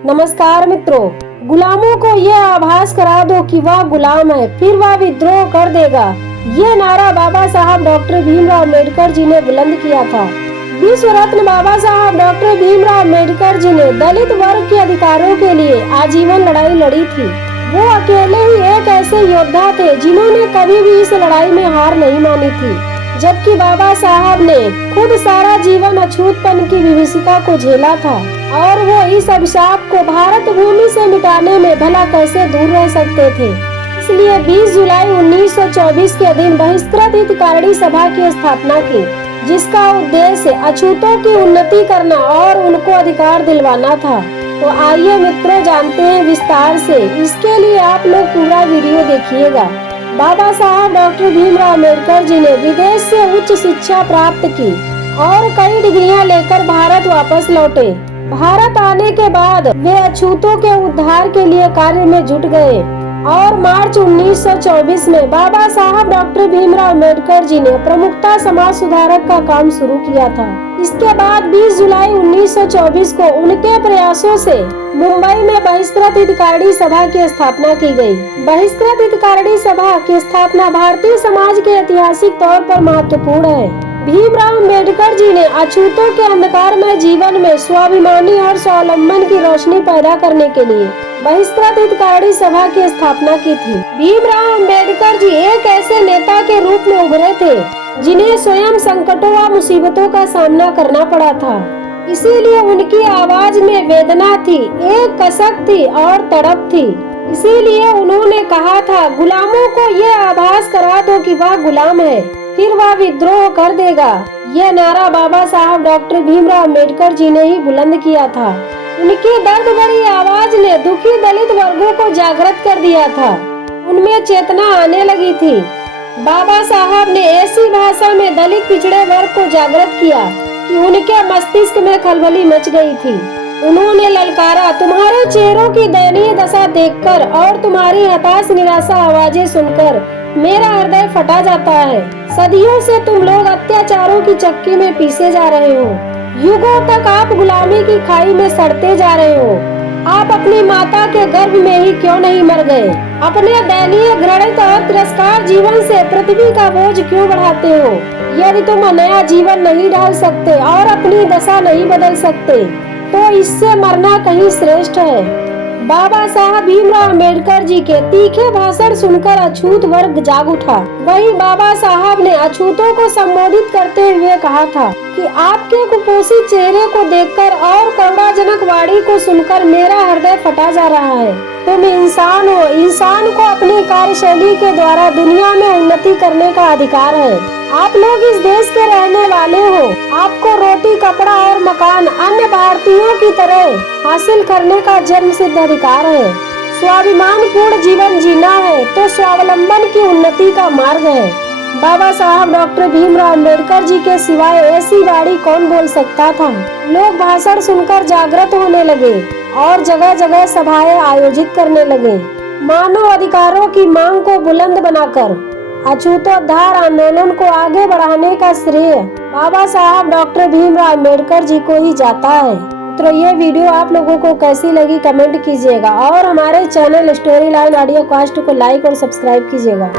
नमस्कार मित्रों, गुलामों को यह आभास करा दो कि वह गुलाम है, फिर वह विद्रोह कर देगा। ये नारा बाबा साहब डॉक्टर भीमराव अम्बेडकर जी ने बुलंद किया था। विश्व रत्न बाबा साहब डॉक्टर भीमराव अम्बेडकर जी ने दलित वर्ग के अधिकारों के लिए आजीवन लड़ाई लड़ी थी। वो अकेले ही एक ऐसे योद्धा थे जिन्होंने कभी भी इस लड़ाई में हार नहीं मानी थी, जबकि बाबा साहब ने खुद सारा जीवन अछूतपन की विभीषिका को झेला था और वो इस अभिशाप को भारत भूमि से मिटाने में भला कैसे दूर रह सकते थे। इसलिए 20 जुलाई 1924 के दिन बहिष्कृत हितकारिणी सभा की स्थापना की, जिसका उद्देश्य अछूतों की उन्नति करना और उनको अधिकार दिलवाना था। तो आइए मित्रों, जानते हैं विस्तार से। इसके लिए आप लोग पूरा वीडियो देखिएगा। बाबा साहब डॉक्टर भीमराव अम्बेडकर जी ने विदेश से उच्च शिक्षा प्राप्त की और कई डिग्रियां लेकर भारत वापस लौटे। भारत आने के बाद वे अछूतों के उद्धार के लिए कार्य में जुट गए और मार्च 1924 में बाबा साहब डॉक्टर भीमराव अम्बेडकर जी ने प्रमुखता समाज सुधारक का काम शुरू किया था। इसके बाद 20 जुलाई 1924 को उनके प्रयासों से मुंबई में बहिष्कृत हितकारिणी सभा की स्थापना की गई। बहिष्कृत हितकारिणी सभा की स्थापना भारतीय समाज के ऐतिहासिक तौर पर महत्वपूर्ण है। भीमराव अम्बेडकर जी ने अछूतों के अंधकारमय जीवन में स्वाभिमानी और स्वावलंबन की रोशनी पैदा करने के लिए बहिष्कृत हितकारिणी सभा की स्थापना की थी। भीमराव अम्बेडकर जी एक ऐसे नेता के रूप में उभरे थे जिन्हें स्वयं संकटों व मुसीबतों का सामना करना पड़ा था। इसीलिए उनकी आवाज में वेदना थी, एक कसक थी और तड़प थी। इसीलिए उन्होंने कहा था, गुलामों को ये आभास करा दो कि वह गुलाम है, फिर वह विद्रोह कर देगा। यह नारा बाबा साहब डॉक्टर भीमराव अम्बेडकर जी ने ही बुलंद किया था। उनकी दर्द भरी आवाज ने दुखी दलित वर्गों को जागृत कर दिया था। उनमें चेतना आने लगी थी। बाबा साहब ने ऐसी भाषा में दलित पिछड़े वर्ग को जागृत किया कि उनके मस्तिष्क में खलबली मच गई थी। उन्होंने ललकारा, तुम्हारे चेहरों की दयनीय दशा देखकर और तुम्हारी हताश निराशा आवाजें सुनकर मेरा हृदय फटा जाता है। सदियों से तुम लोग अत्याचारों की चक्की में पीसे जा रहे हो। युगों तक आप गुलामी की खाई में सड़ते जा रहे हो। आप अपनी माता के गर्भ में ही क्यों नहीं मर गए? अपने दयनीय, घृणित और तिरस्कार जीवन से पृथ्वी का बोझ क्यों बढ़ाते हो? यदि तुम नया जीवन नहीं डाल सकते और अपनी दशा नहीं बदल सकते, तो इससे मरना कहीं श्रेष्ठ है। बाबा साहब भीमराव अम्बेडकर जी के तीखे भाषण सुनकर अछूत वर्ग जाग उठा। वहीं बाबा साहब ने अछूतों को संबोधित करते हुए कहा था कि आपके कुपोषित चेहरे को देखकर और करुणाजनक वाणी को सुनकर मेरा हृदय फटा जा रहा है। तुम इंसान हो, इंसान को अपनी कार्यशैली के द्वारा दुनिया में उन्नति करने का अधिकार है। आप लोग इस देश के रहने वाले हो। आपको रोटी, कपड़ा और मकान अन्य भारतीयों की तरह हासिल करने का जन्म सिद्ध अधिकार है। स्वाभिमान पूर्ण जीवन जीना है तो स्वावलंबन की उन्नति का मार्ग है। बाबा साहब डॉक्टर भीमराव अम्बेडकर जी के सिवाय ऐसी वाणी कौन बोल सकता था? लोग भाषण सुनकर जागृत होने लगे और जगह जगह सभाएं आयोजित करने लगे। मानव अधिकारों की मांग को बुलंद बनाकर अछूतोद्धार आंदोलन को आगे बढ़ाने का श्रेय बाबा साहब डॉक्टर भीमराव अम्बेडकर जी को ही जाता है। तो ये वीडियो आप लोगों को कैसी लगी कमेंट कीजिएगा और हमारे channel story line audio cast को लाइक और सब्सक्राइब कीजिएगा।